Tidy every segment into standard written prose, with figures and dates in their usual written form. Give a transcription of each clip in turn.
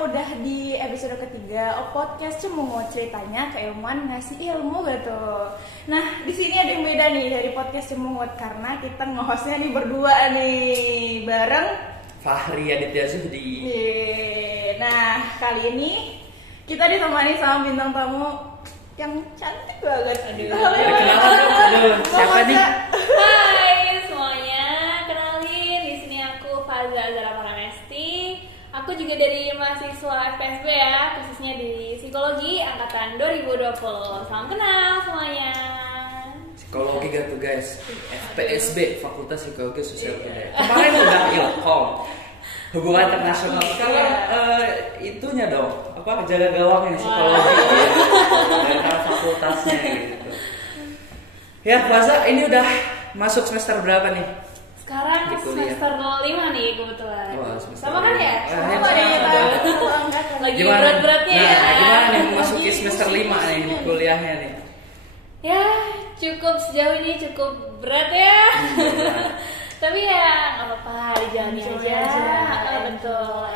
udah di episode ketiga podcast Cemungut, ceritanya keilmuan ngasih ilmu gitu. Nah, di sini ada yang beda nih dari podcast Cemungut karena kita nge-hostnya nih berdua nih bareng Fahri Aditya Zuhdi. Nah, kali ini kita ditemani sama bintang tamu yang cantik banget. Kenalan dong, siapa nih? Hai semuanya, kenalin di sini aku Faza Azara Paramesti. Aku juga dari mahasiswa FPSB ya, khususnya di psikologi angkatan 2020. Salam kenal semuanya. Psikologi gak tuh guys? FPSB, Fakultas Psikologi Sosial Budaya. Kemarin udah ilkom hubungan internasional. Sekarang itunya dong, apa jaga gawangnya psikologi ya. Fakultasnya gitu. Ya, Faza ini udah masuk semester berapa nih? Sekarang semester 5 nih kebetulan. Wah, semester sama kan ya? Sama deh kita satu angkatan. Lagi Gimana? berat-beratnya ya. Gimana nih memasuki semester 5 nih di kuliahnya nih? Ya, cukup sejauh ini cukup berat ya. Tapi ya nggak apa-apa, dijalani aja. Betul.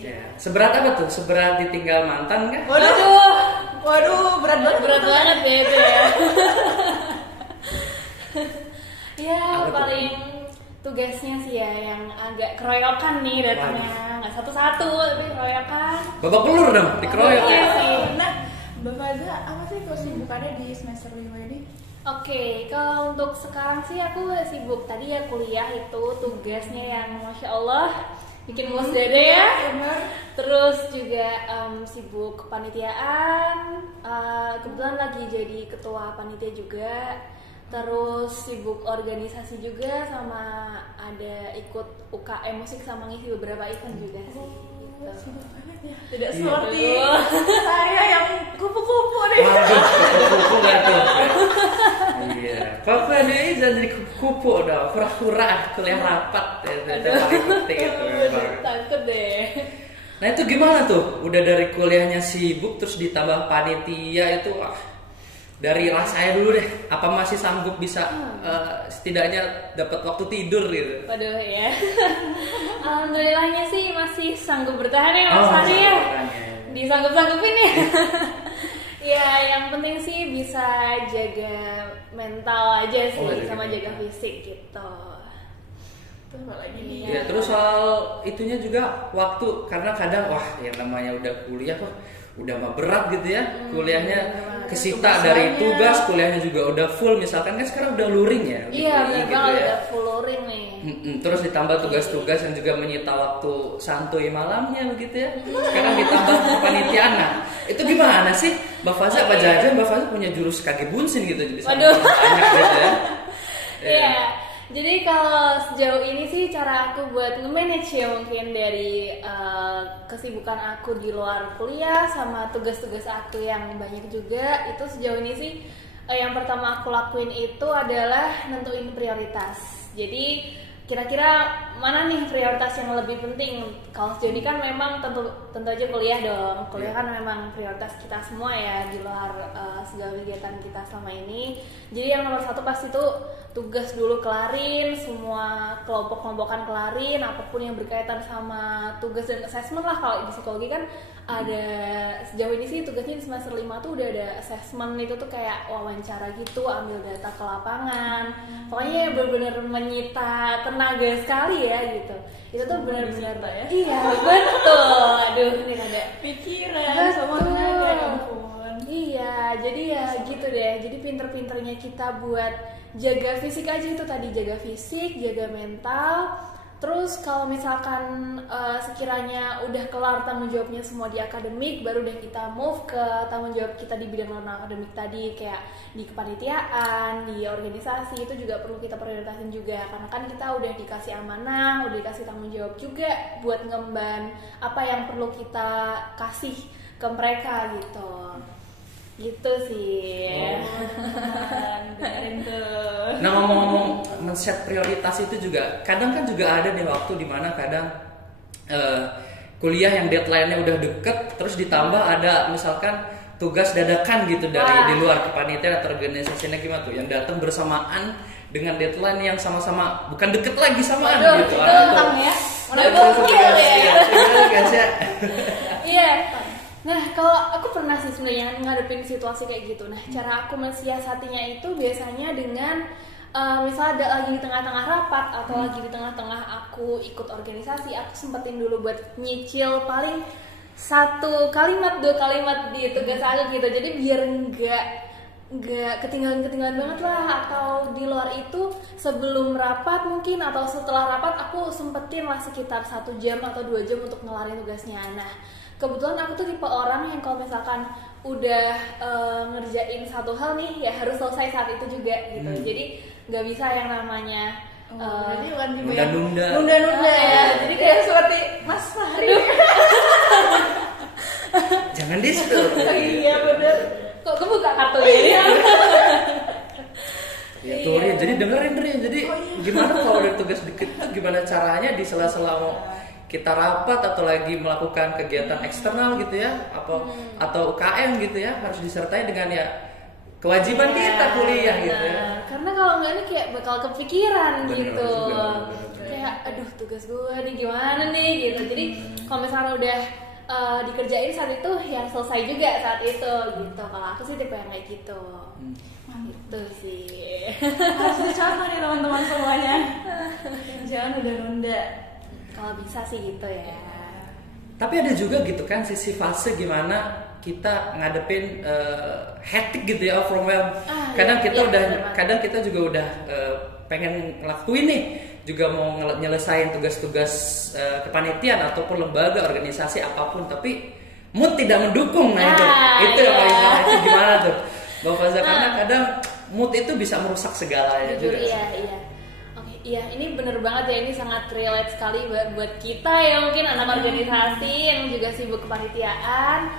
Ya. Seberat apa tuh? Seberat ditinggal mantan kan? Waduh, berat banget. Berat banget ya itu ya. Ya, Apa tuh? paling tugasnya sih ya yang agak keroyokan nih datangnya. Nggak satu-satu, tapi keroyokan. Babak belur dong, dikeroyok Iya ya. sih. Nah, Mbak Faza, apa sih kesibukannya di semester 5 ini? Oke, kalau untuk sekarang sih aku sibuk. Tadi ya kuliah itu tugasnya yang Masya Allah bikin mules dada ya. Terus juga sibuk kepanitiaan. Kebetulan lagi jadi ketua panitia juga. Terus sibuk organisasi juga, sama ada ikut UKM musik sama ngisi beberapa event juga sih. Sibuk banget ya. Tidak Iya. seperti saya yang kupu-kupu nih. Waduh, kupu-kupu gak tuh? Iya. Kok ada ini jangan jadi kupu-kupu dong, hura-hura kuliah rapat ya, itu paling penting itu memang. Takut deh. Nah itu gimana tuh? Udah dari kuliahnya sibuk terus ditambah panitia itu, dari rasanya dulu deh, apa masih sanggup bisa setidaknya dapat waktu tidur gitu? Waduh ya. Alhamdulillahnya sih masih sanggup bertahan ya Mas Fahri ya. Disanggup-sanggupin ya. Ya yang penting sih bisa jaga mental aja sih, sama jaga fisik gitu. Tuh lagi nih. Ya terus soal itunya juga waktu, karena kadang wah yang namanya udah kuliah kok udah mah berat gitu ya, kuliahnya kesita dari tugas, kuliahnya juga udah full, misalkan kan sekarang udah luring ya. Iya benar gitu banget, ya. udah full luring nih. Terus ditambah tugas-tugas yang juga menyita waktu santuy malamnya begitu ya. Sekarang ditambah kepanitiaan. Nah, itu gimana sih? Mbak Faza apa jajan Mbak Faza punya jurus kaki bunsin gitu jadi Waduh. banyak gitu ya. Iya. Jadi kalau sejauh ini sih cara aku buat nge-manage ya mungkin dari kesibukan aku di luar kuliah sama tugas-tugas aku yang banyak juga, itu sejauh ini sih yang pertama aku lakuin itu adalah nentuin prioritas. Jadi kira-kira mana nih prioritas yang lebih penting? Kalau sejauh ini kan memang tentu aja kuliah dong. Kuliah kan memang prioritas kita semua ya di luar segala kegiatan kita selama ini. Jadi yang nomor satu pasti itu tugas dulu kelarin, semua kelompok-kelompokan kelarin, apapun yang berkaitan sama tugas dan assessment lah. Kalau di psikologi kan ada, sejauh ini sih tugasnya di semester 5 tuh udah ada assessment, itu tuh kayak wawancara gitu, ambil data ke lapangan. Pokoknya benar-benar menyita tenaga sekali ya gitu. Itu tuh benar-benar ya. Iya, betul. Aduh, ini ada Pikiran sama tenaga, ya ampun. Iya, jadi ya gitu deh. Jadi pinter-pinternya kita buat jaga fisik aja, itu tadi jaga fisik, jaga mental. Terus kalau misalkan sekiranya udah kelar tanggung jawabnya semua di akademik, baru deh kita move ke tanggung jawab kita di bidang non akademik tadi, kayak di kepanitiaan, di organisasi, itu juga perlu kita prioritasin juga, karena kan kita udah dikasih amanah, udah dikasih tanggung jawab juga buat ngemban apa yang perlu kita kasih ke mereka gitu sih. Dengerin tuh. Nah ngomong-ngomong men-set prioritas itu juga kadang kan juga ada nih waktu dimana kadang kuliah yang deadline-nya udah deket, terus ditambah ada misalkan tugas dadakan gitu dari di luar kepanitiaan atau organisasinya gimana tuh, yang datang bersamaan dengan deadline yang sama-sama bukan deket lagi samaan. Aduh, gitu. itu tentang ya. Udah gokil ya. Gimana guys ya? Nah, kalau aku pernah sih sebenarnya ngadepin situasi kayak gitu. Nah, cara aku mensiasatinya itu biasanya dengan misalnya ada lagi di tengah-tengah rapat atau lagi di tengah-tengah aku ikut organisasi, aku sempetin dulu buat nyicil paling 1 kalimat 2 kalimat di tugas aku gitu. Jadi biar nggak ketinggalan banget lah. Atau di luar itu sebelum rapat mungkin atau setelah rapat aku sempetin lah sekitar 1 jam atau 2 jam untuk ngelarin tugasnya. Nah, kebetulan aku tuh tipe orang yang kalau misalkan udah ngerjain satu hal nih ya harus selesai saat itu juga gitu. Jadi nggak bisa yang namanya Jadi bukan tipe yang nunda-nunda ya. Jadi kayak seperti Mas Fahri. Jangan di-spill. Iya bener. kok kebuka kartunya ya. Ya tuh Rin, jadi dengerin Rin. Jadi gimana kalau ada tugas dikit tuh gimana caranya di sela-sela mau kita rapat atau lagi melakukan kegiatan eksternal gitu ya, atau UKM gitu ya, harus disertai dengan ya kewajiban kita kuliah gitu ya. Karena kalau nggak nih kayak bakal kepikiran Bener, gitu. bener. Kayak aduh tugas gue nih gimana nih gitu. Jadi kalau misalnya udah dikerjain saat itu ya selesai juga saat itu gitu. Kalau aku sih tipe yang kayak gitu. Itu sih. Harus dicontoh nih teman-teman semuanya. Jangan udah nunda. Kalau bisa sih gitu ya. Tapi ada juga gitu kan sisi fase gimana kita ngadepin hectic gitu ya, overwhelm. Kadang kita juga udah pengen ngelakuin nih, juga mau nyelesain tugas-tugas kepanitiaan ataupun lembaga, organisasi apapun, tapi mood tidak mendukung. Nah itu yang paling salah. Itu gimana tuh Mbak Faza? Karena kadang mood itu bisa merusak segalanya juga. Iya, ini bener banget ya, ini sangat relate sekali buat kita ya, mungkin anak organisasi yang juga sibuk kepanitiaan.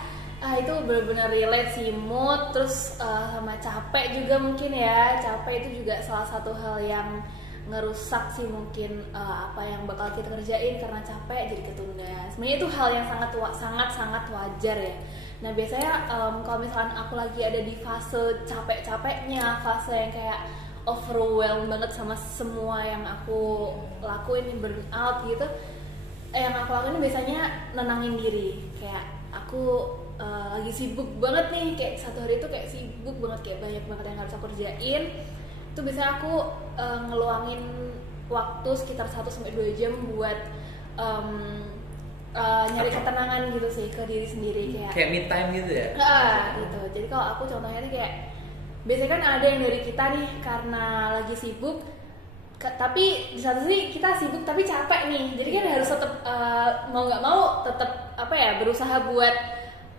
Itu bener-bener relate sih, mood, terus sama capek juga mungkin ya. Capek itu juga salah satu hal yang ngerusak sih mungkin apa yang bakal kita kerjain, karena capek jadi ketunda. Sebenarnya itu hal yang sangat wajar ya. Nah biasanya kalau misalkan aku lagi ada di fase capek-capeknya, fase yang kayak overwhelmed banget sama semua yang aku lakuin, burn out gitu, yang aku lakuin biasanya nenangin diri. Kayak aku lagi sibuk banget nih, kayak satu hari itu kayak sibuk banget, kayak banyak banget yang harus aku kerjain. Itu biasanya aku ngeluangin waktu sekitar 1-2 jam buat nyari ketenangan gitu sih ke diri sendiri, kayak me time gitu ya. Gitu. Jadi kalau aku contohnya nih kayak biasanya kan ada yang dari kita nih karena lagi sibuk, tapi di satu sisi kita sibuk tapi capek nih, jadi kan harus tetap mau nggak mau tetap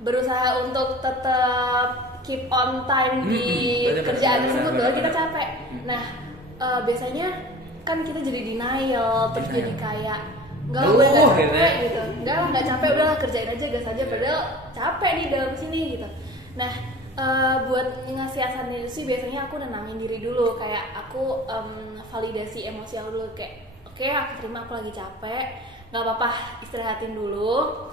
berusaha untuk tetap keep on time di kerjaan tersebut, bahwa kita capek. Nah biasanya kan kita jadi denial, terus jadi kayak nggak capek gitu, nggak capek, udahlah kerjain aja gas aja, padahal capek nih dalam sini gitu. Nah buat ngasiasatin itu sih biasanya aku nenangin diri dulu, kayak aku validasi emosi aku dulu, kayak oke, aku terima aku lagi capek, nggak apa-apa, istirahatin dulu,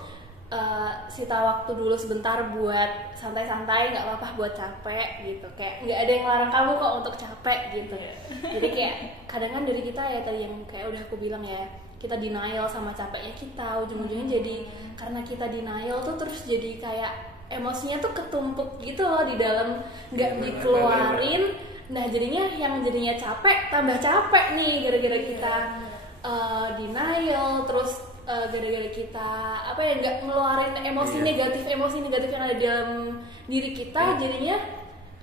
sita waktu dulu sebentar buat santai-santai, nggak apa-apa buat capek gitu, kayak nggak ada yang larang kamu kok untuk capek gitu. Jadi kayak kadang kan dari kita ya tadi yang kayak udah aku bilang ya, kita denial sama capeknya kita, ujung-ujungnya jadi karena kita denial tuh terus jadi kayak emosinya tuh ketumpuk gitu loh di dalam, nggak dikeluarin. Nah jadinya yang jadinya capek tambah capek nih, gara-gara kita denial, terus gara-gara kita nggak ngeluarin emosi negatif yang ada dalam diri kita, jadinya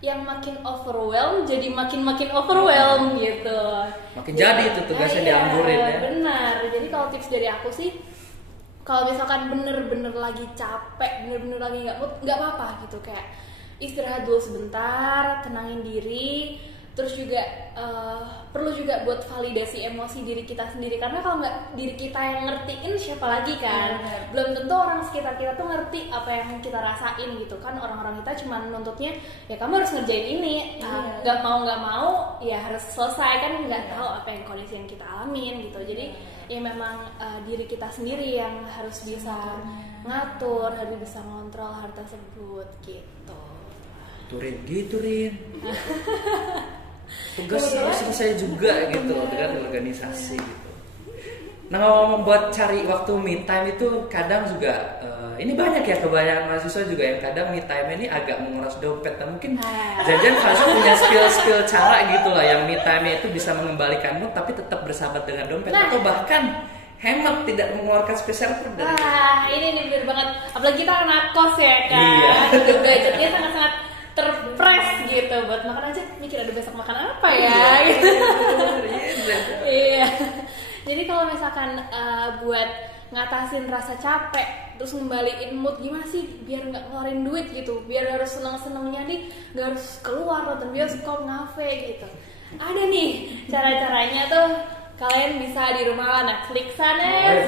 yang makin overwhelm jadi makin overwhelm gitu. Makin jadi itu tugasnya dianggurin ya. Benar. Jadi kalau tips dari aku sih, kalau misalkan bener-bener lagi capek, bener-bener lagi nggak apa-apa gitu, kayak istirahat dulu sebentar, tenangin diri, terus juga perlu juga buat validasi emosi diri kita sendiri, karena kalau nggak diri kita yang ngertiin, siapa lagi kan? Belum tentu orang sekitar kita tuh ngerti apa yang kita rasain gitu kan. Orang-orang kita cuma nuntutnya ya kamu harus ngerjain ini, nggak mau ya harus selesai kan, nggak tahu apa yang kondisi yang kita alamin gitu. Jadi ya memang diri kita sendiri yang harus bisa ngatur, harus bisa ngontrol hal tersebut gitu. Turin gitu Rin. Tugas harus selesai juga gitu dengan organisasi gitu. Nah ngomong buat cari waktu me time itu kadang juga ini banyak ya kebanyakan mahasiswa juga yang kadang me time ini agak menguras dompet. Nah, mungkin Janjan Faza punya skill cara gitu lah yang me time itu bisa mengembalikan mood tapi tetap bersahabat dengan dompet atau bahkan hemat tidak mengeluarkan spesial pun dari. Wah ini nih bener banget. Apalagi kita anak kos ya kan. Iya. Budgetnya sangat-sangat terpres gitu buat makan aja mikir ada besok makan apa ya. Iya. Jadi kalau misalkan buat ngatasin rasa capek terus ngembaliin mood gimana sih biar nggak ngeluarin duit gitu, biar harus seneng-senengnya nih nggak harus keluar nonton bioskop, ngafe gitu. Ada nih cara-caranya tuh, kalian bisa di rumah Netflixan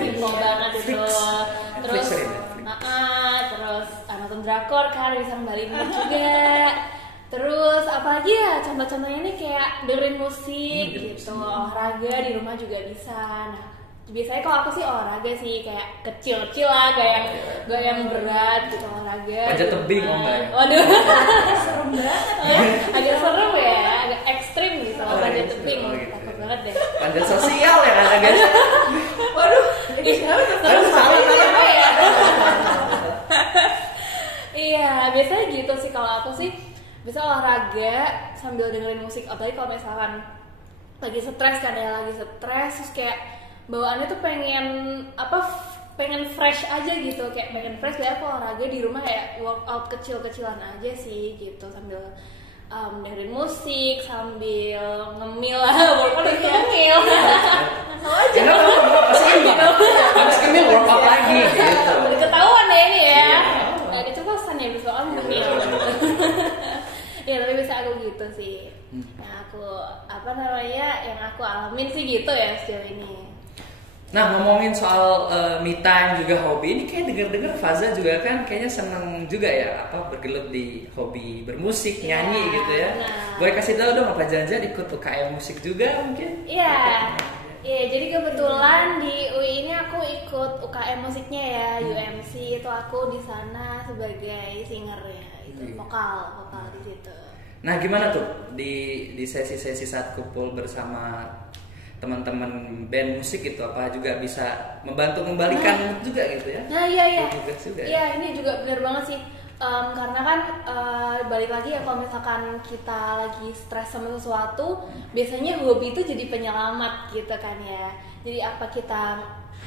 simpel banget itu. Terus terus nonton drakor kan bisa ngembaliin mood juga. Terus apalagi ya contoh-contohnya nih kayak dengerin musik gitu, olahraga di rumah juga bisa. Nah biasanya kalau aku sih olahraga sih kayak kecil-kecil lah, gak yang berat gitu olahraga. Panjat tebing enggak ya? Waduh, Serem banget. agak seru ya, agak ekstrim gitu panjat tebing. Takut banget deh. Panjat sosial ya kan guys. Waduh, ini Serem apa ya? Iya, biasanya gitu sih kalau aku sih. Bisa olahraga sambil dengerin musik, apalagi kalau misalkan lagi stres kan ya, lagi stres terus kayak bawaannya tuh pengen fresh aja gitu, kayak pengen fresh ya aku olahraga di rumah kayak workout kecil-kecilan aja sih gitu sambil dengerin musik sambil ngemil lah, workout itu ngemil. Sama aja. Habis ngemil workout lagi gitu. Udah ketahuan ya ini ya. Nggak ada celosan ya bisa ngemil. Ya tapi bisa aku gitu sih. Nah aku yang aku alamin sih gitu ya sejauh ini. Nah ngomongin soal me time juga hobi, ini kayak denger-denger Faza juga kan kayaknya seneng juga ya bergelut di hobi bermusik, nyanyi gitu ya. Boleh kasih tahu dong apa jangan ikut UKM musik juga mungkin? Iya. Iya, jadi kebetulan di UI ini aku ikut UKM musiknya ya, UMC itu aku di sana sebagai singer ya, itu vokal di situ. Nah gimana tuh di sesi-sesi saat kumpul bersama teman-teman band musik gitu, apa juga bisa membantu membalikan mood juga gitu ya? Nah iya. Juga, iya ini juga benar banget sih. Karena kan balik lagi ya kalau misalkan kita lagi stres sama sesuatu, biasanya hobi itu jadi penyelamat gitu kan ya. Jadi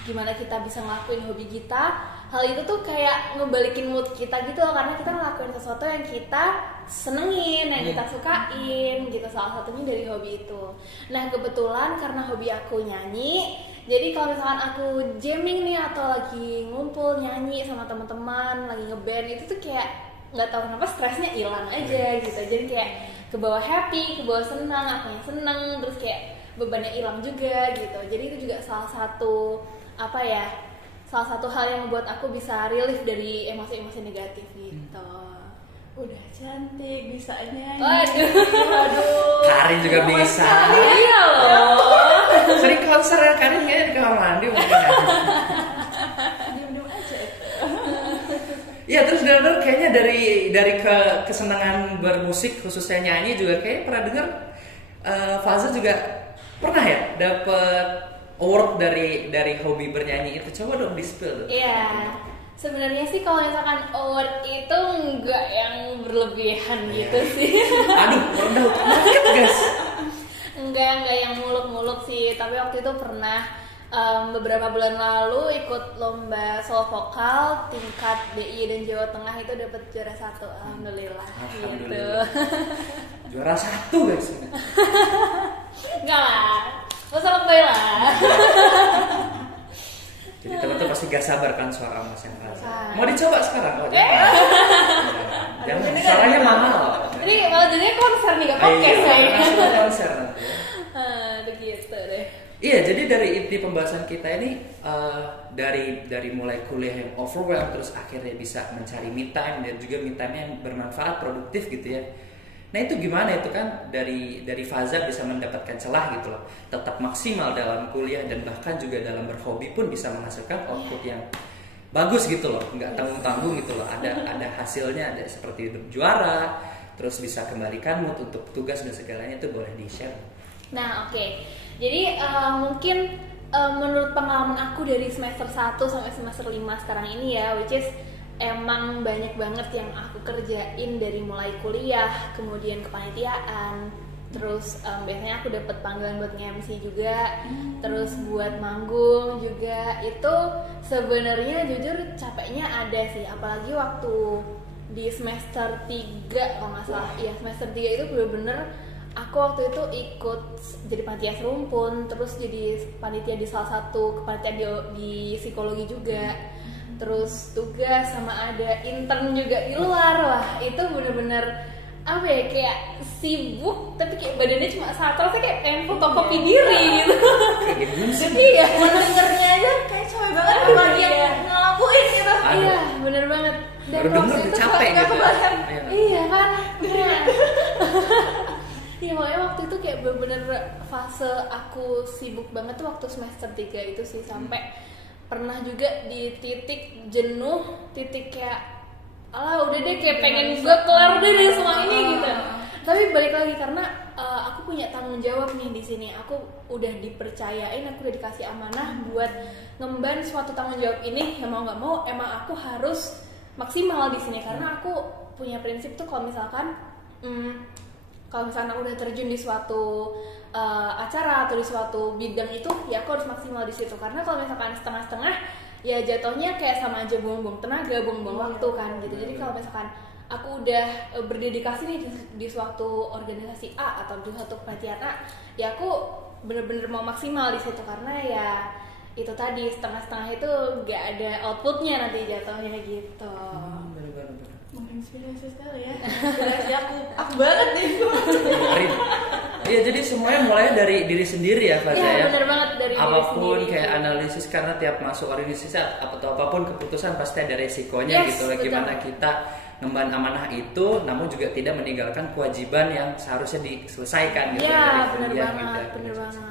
gimana kita bisa ngelakuin hobi kita, hal itu tuh kayak ngebalikin mood kita gitu loh, karena kita ngelakuin sesuatu yang kita senengin, yang kita sukain gitu, salah satunya dari hobi itu. Nah kebetulan karena hobi aku nyanyi, jadi kalau misalkan aku jamming nih atau lagi ngumpul nyanyi sama teman-teman, lagi ngeband, itu tuh kayak nggak tahu kenapa stresnya hilang aja gitu. Jadi kayak ke bawah happy, ke bawah senang, akunya seneng, terus kayak bebannya hilang juga gitu. Jadi itu juga salah satu hal yang membuat aku bisa relief dari emosi-emosi negatif gitu. Udah cantik, bisa nyanyi. Waduh. Karin juga bisa. Iya loh. Sering konser ya Karin kayaknya di kamar mandi mungkin ya. Diam-diam aja. Iya terus dengar kayaknya dari kesenangan bermusik khususnya nyanyi juga kayaknya pernah dengar Faza juga pernah ya dapet award dari hobi bernyanyi itu. Coba dong di-spill. Iya. Sebenarnya sih kalau misalkan award itu enggak yang berlebihan gitu sih. Aduh, rendah banget guys. Enggak yang muluk-muluk sih. Tapi waktu itu pernah beberapa bulan lalu ikut lomba solo vokal tingkat DIY dan Jawa Tengah, itu dapat juara 1. Alhamdulillah. Gitu. Juara 1 guys. Enggak lah. Gak usah lebay lah. Jadi teman-teman pasti gak sabar kan suara Mas yang rasa. Mau dicoba sekarang? Oh, jangan. Suaranya mahal. Ini kalau jadinya konser nih, gak podcast kayaknya. Konser nanti. Begitu deh. Iya, jadi dari inti pembahasan kita ini dari mulai kuliah yang overwhelmed terus akhirnya bisa mencari me time dan juga me time yang bermanfaat, produktif gitu ya. Nah itu gimana itu kan dari Faza bisa mendapatkan celah gitu loh, tetap maksimal dalam kuliah dan bahkan juga dalam berhobi pun bisa menghasilkan output yang bagus gitu loh, nggak tanggung-tanggung gitu loh, ada hasilnya, ada seperti juara, terus bisa kembalikan mood untuk tugas dan segalanya, itu boleh di share. Nah oke. Jadi mungkin menurut pengalaman aku dari semester 1 sampai semester 5 sekarang ini ya, which is emang banyak banget yang aku kerjain dari mulai kuliah, kemudian kepanitiaan, terus biasanya aku dapat panggilan buat nge-MC juga, terus buat manggung juga. Itu sebenarnya jujur capeknya ada sih, apalagi waktu di semester 3 kalau nggak salah. Iya, semester 3 itu bener-bener aku waktu itu ikut jadi panitia serumpun, terus jadi panitia di salah satu kepanitiaan di psikologi juga, terus tugas sama ada intern juga di luar. Wah, itu bener-bener apa ya, kayak sibuk tapi kayak badannya cuma satu, rasanya kayak pengen fotokopi diri gitu. Iya, mendengarnya aja kayak capek banget, apalagi yang ngelakuin gitu. Iya, bener banget. Dan Bener-bener waktu itu capek nggak gitu. kebayang. iya kan. Iya, makanya waktu itu kayak bener-bener fase aku sibuk banget tuh waktu semester 3 itu sih, sampai pernah juga di titik jenuh, titik kayak alah udah deh, kayak pengen gue kelar deh dari semua ini gitu. Tapi balik lagi karena aku punya tanggung jawab nih di sini. Aku udah dipercayain, aku udah dikasih amanah buat ngemban suatu tanggung jawab ini. Ya mau nggak mau, emang aku harus maksimal di sini karena aku punya prinsip tuh kalau misalkan aku udah terjun di suatu acara atau di suatu bidang itu, ya aku harus maksimal di situ. Karena kalau misalkan setengah-setengah, ya jatuhnya kayak sama aja buang-buang tenaga, buang-buang waktu kan gitu. Jadi kalau misalkan aku udah berdedikasi nih di suatu organisasi A atau di suatu kepanitiaan A, ya aku bener-bener mau maksimal di situ. Karena ya itu tadi, setengah-setengah itu gak ada outputnya nanti jatuhnya gitu. Menginspirasi sekali ya. Inspirasi aku banget nih. Iya, jadi semuanya mulai dari diri sendiri ya, Faza ya. Bener banget, dari apapun diri sendiri. kayak analisis, karena tiap masuk organisasi atau apapun keputusan pasti ada resikonya gitu. Betul. Gimana kita ngemban amanah itu, namun juga tidak meninggalkan kewajiban yang seharusnya diselesaikan gitu. Iya, dari bener kuliah banget, gitu. bener banget.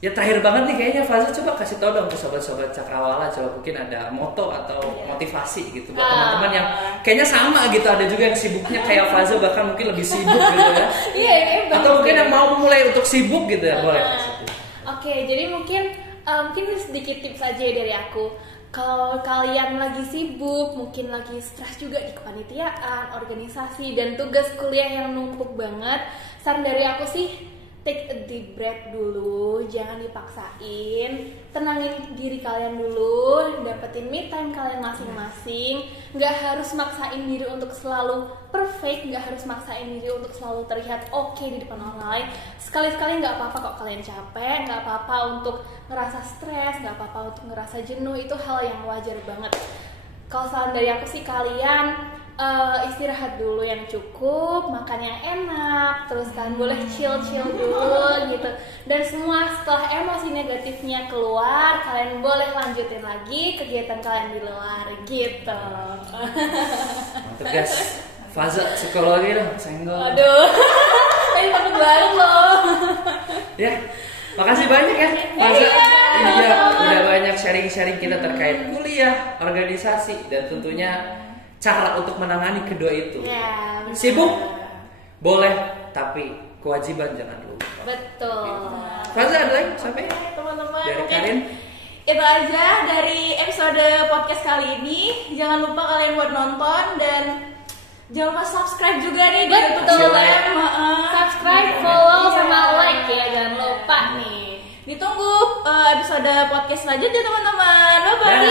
Ya terakhir banget nih kayaknya, Faza, coba kasih tau dong ke sobat-sobat Cakrawala, coba mungkin ada moto atau motivasi gitu buat teman-teman yang kayaknya sama gitu, ada juga yang sibuknya kayak Faza, bahkan mungkin lebih sibuk gitu ya. Iya, Atau mungkin yang mau mulai untuk sibuk gitu ya, boleh. Oke, jadi mungkin sedikit tips aja dari aku. Kalau kalian lagi sibuk, mungkin lagi stres juga di kepanitiaan, organisasi, dan tugas kuliah yang numpuk banget, saran dari aku sih, take a deep breath dulu, jangan dipaksain, tenangin diri kalian dulu, dapetin me time kalian masing-masing. Nggak harus maksain diri untuk selalu perfect, nggak harus maksain diri untuk selalu terlihat oke di depan orang lain. Sekali-sekali nggak apa-apa kok kalian capek, nggak apa-apa untuk ngerasa stres, nggak apa-apa untuk ngerasa jenuh, itu hal yang wajar banget. Kalau saran dari aku sih, kalian istirahat dulu yang cukup, makan yang enak, terus kalian boleh chill dulu gitu. Dan semua setelah emosi negatifnya keluar, kalian boleh lanjutin lagi kegiatan kalian di luar gitu. Mantap guys. Faza psikologi dong, senggol. Aduh, tadi takut banget loh. Ya, makasih banyak ya Faza. Iya, udah banyak sharing-sharing kita terkait kuliah, organisasi, dan tentunya cara untuk menangani kedua itu. Ya, Sibuk boleh, tapi kewajiban jangan lupa. betul. Faza, ada lagi sampai Teman-teman, dari mungkin Karin? itu aja dari episode podcast kali ini. Jangan lupa kalian buat nonton, dan jangan lupa subscribe juga nih di YouTube Betul. channel. Subscribe, follow, sama like ya, jangan lupa nih. Ditunggu episode podcast selanjutnya teman-teman. Bye bye.